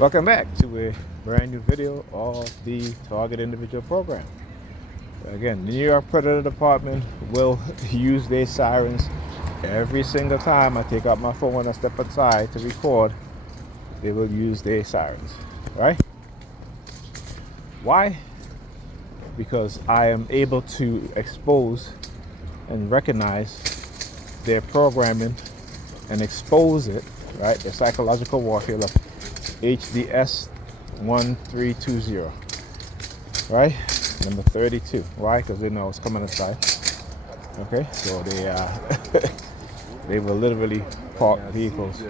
Welcome back to a brand new video of the Target Individual Program. Again, the New York Predator Department will use their sirens every single time I take out my phone and I step outside to record. They will use their sirens, right? Why? Because I am able to expose and recognize their programming and expose it, right? The psychological warfare of HDS 1320, right? Number 32. Why? Because they know it's coming inside. Okay, so they will literally park vehicles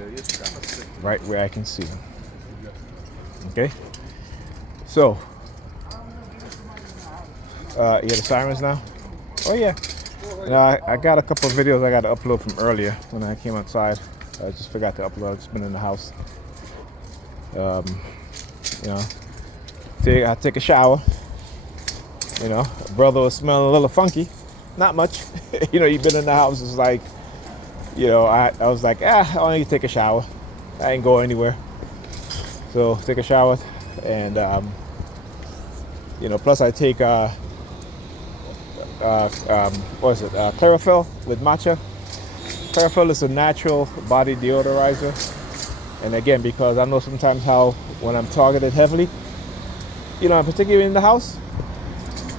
right where I can see them. Okay, so yeah, the sirens now. Oh yeah. Now I got a couple of videos I got to upload from earlier when I came outside. I just forgot to upload. It's been in the house. You know, I take a shower. You know, brother was smelling a little funky. Not much. You know, you've been in the house. It's like, you know, I was like, I only need to take a shower. I ain't going anywhere. So take a shower, and you know, plus I take what is it? Chlorophyll with matcha. Chlorophyll is a natural body deodorizer. And again, because I know sometimes how when I'm targeted heavily, you know, particularly in the house,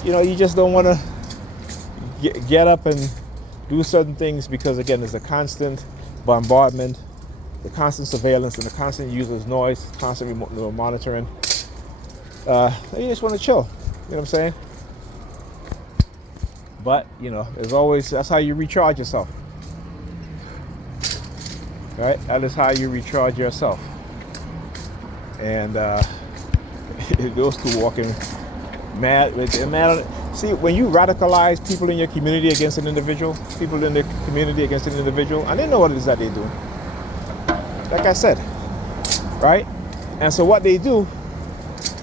you know, you just don't want to get up and do certain things because, again, there's a constant bombardment, the constant surveillance, and the constant use of noise, constant monitoring. You just want to chill. You know what I'm saying? But, you know, there's always, that's how you recharge yourself. Right? That is how you recharge yourself. And those two walking mad. See, when you radicalize people in your community against an individual, people in the community against an individual, and they know what it is that they do. Like I said, right? And so what they do,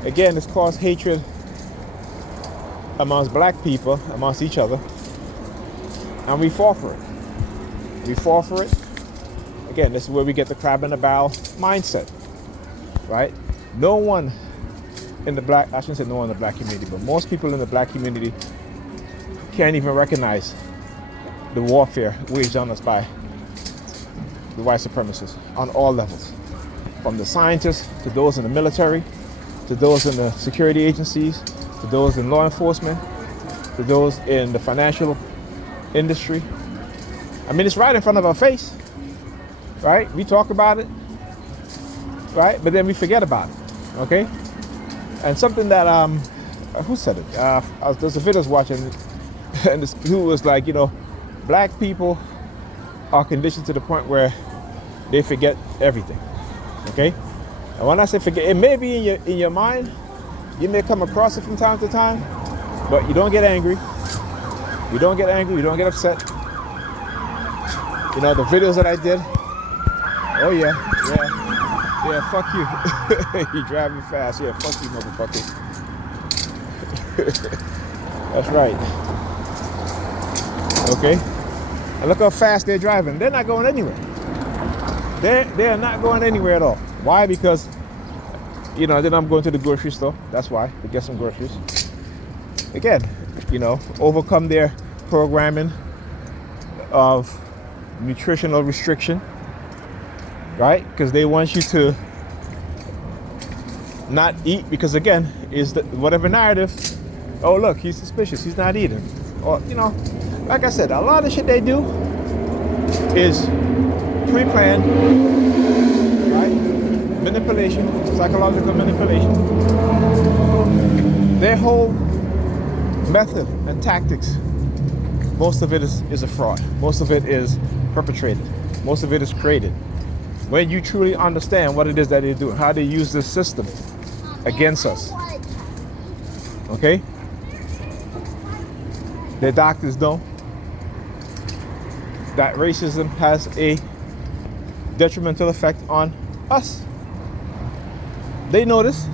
again, is cause hatred amongst black people, amongst each other, and we fall for it. We fall for it. Again, this is where we get the crab in the barrel mindset, right? No one in the black, I shouldn't say no one in the black community, but most people in the black community can't even recognize the warfare waged on us by the white supremacists on all levels. From the scientists, to those in the military, to those in the security agencies, to those in law enforcement, to those in the financial industry. I mean, it's right in front of our face. Right? We talk about it, right? But then we forget about it, okay? And something that, who said it? There's a video I was watching, and this who was like, you know, black people are conditioned to the point where they forget everything, okay? And when I say forget, it may be in your mind, you may come across it from time to time, but you don't get angry. You don't get angry, you don't get upset. You know, the videos that I did, oh yeah, fuck you. You driving fast, yeah, fuck you, motherfucker. That's right. Okay, and look how fast they're driving. They're not going anywhere. They are not going anywhere at all. Why? Because, you know, then I'm going to the grocery store. That's why, to get some groceries. Again, you know, overcome their programming of nutritional restriction. Right? Because they want you to not eat because, again, is the whatever narrative, oh, look, he's suspicious, he's not eating. Or, you know, like I said, a lot of shit they do is pre-planned, right? Manipulation, psychological manipulation. Their whole method and tactics, most of it is a fraud. Most of it is perpetrated. Most of it is created. When you truly understand what it is that they do, how they use this system against us, okay? The doctors know that racism has a detrimental effect on us. They know this,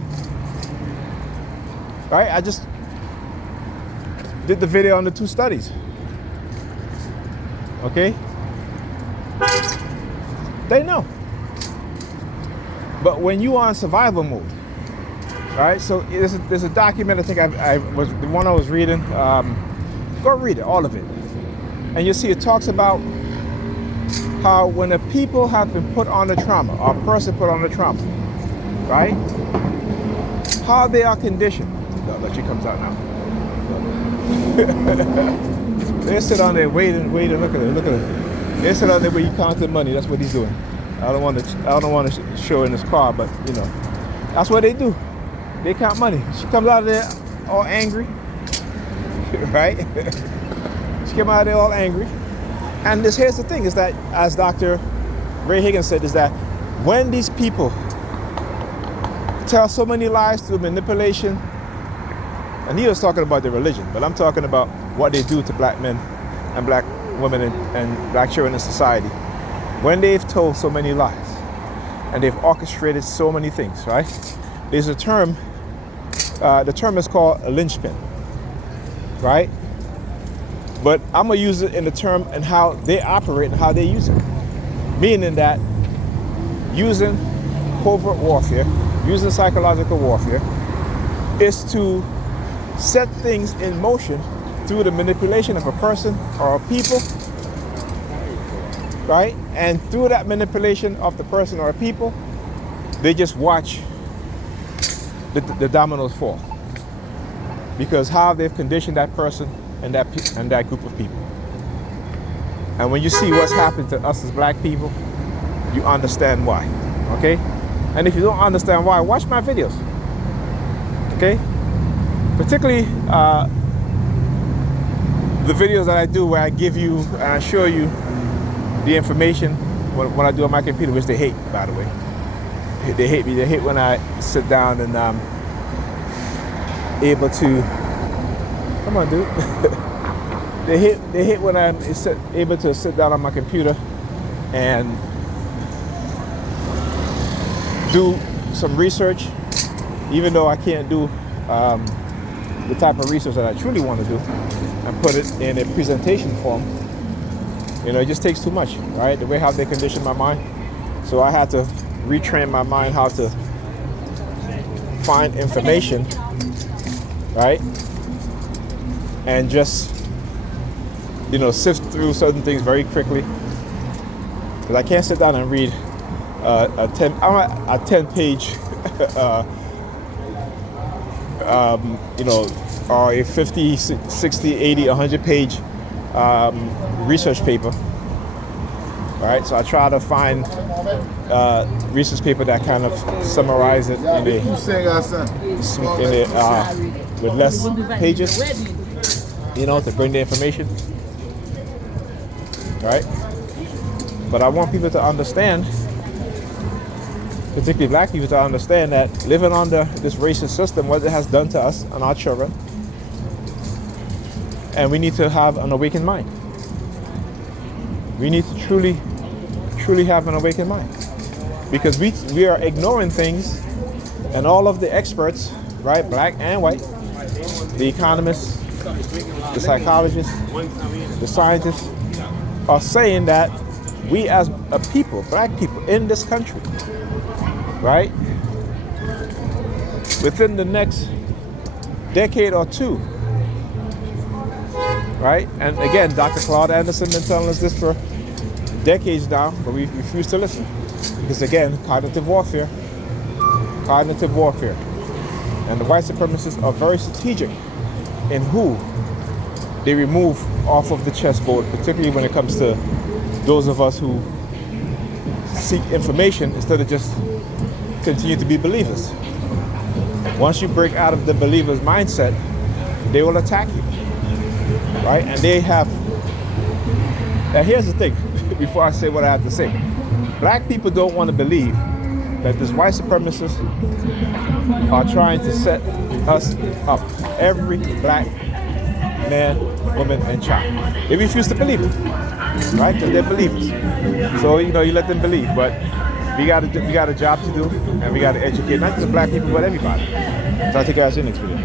right? I just did the video on the two studies, okay? They know. But when you are in survival mode, right? So there's a document I think I was the one I was reading. Go read it, all of it, and you see it talks about how when a people have been put under trauma, or a person put under trauma, right? How they are conditioned. No, but she comes out now. They sit on there waiting. Look at it. They sit on there where you count the money. That's what he's doing. I don't want to show in his car, but you know, that's what they do. They count money. She comes out of there all angry, right? She came out of there all angry. And here's the thing: is that, as Dr. Ray Higgins said, is that when these people tell so many lies through manipulation, and he was talking about their religion, but I'm talking about what they do to black men and black women and black children in society. When they've told so many lies and they've orchestrated so many things, right? There's a term, the term is called a linchpin, right? But I'm gonna use it in the term and how they operate and how they use it. Meaning that using covert warfare, using psychological warfare, is to set things in motion through the manipulation of a person or a people, right? And through that manipulation of the person or a people, they just watch the dominoes fall. Because how they've conditioned that person and that group of people. And when you see what's happened to us as black people, you understand why, okay? And if you don't understand why, watch my videos, okay? Particularly the videos that I do where I give you and I show you the information when I do on my computer, which they hate, by the way. They hate me. They hate when I sit down and able to, come on, dude. They hate when I'm able to sit down on my computer and do some research, even though I can't do the type of research that I truly want to do, and put it in a presentation form. You know, it just takes too much, right? The way how they condition my mind. So I had to retrain my mind how to find information, right? And just, you know, sift through certain things very quickly. Because I can't sit down and read a 10-page, you know, or a 50, 60, 80, 100-page research paper. Right, so I try to find research paper that kind of summarize it with less pages, you know, to bring the information. Right, but I want people to understand, particularly black people, to understand that living under this racist system, what it has done to us and our children, and we need to have an awakened mind. We need to truly have an awakened mind, because we are ignoring things, and all of the experts, right, black and white, the economists, the psychologists, the scientists, are saying that we as a people, black people in this country, right, within the next decade or two, right, and again, Dr. Claude Anderson been telling us this for decades now, but we refuse to listen, because again, cognitive warfare, and the white supremacists are very strategic in who they remove off of the chessboard, particularly when it comes to those of us who seek information instead of just continue to be believers. Once you break out of the believer's mindset, they will attack you, right? And they have, now here's the thing, before I say what I have to say. Black people don't want to believe that these white supremacists are trying to set us up. Every black man, woman, and child. They refuse to believe it, right? Because they're believers. So, you know, you let them believe. But we got a job to do, and we got to educate not just black people, but everybody. So I'll take you guys in the next video.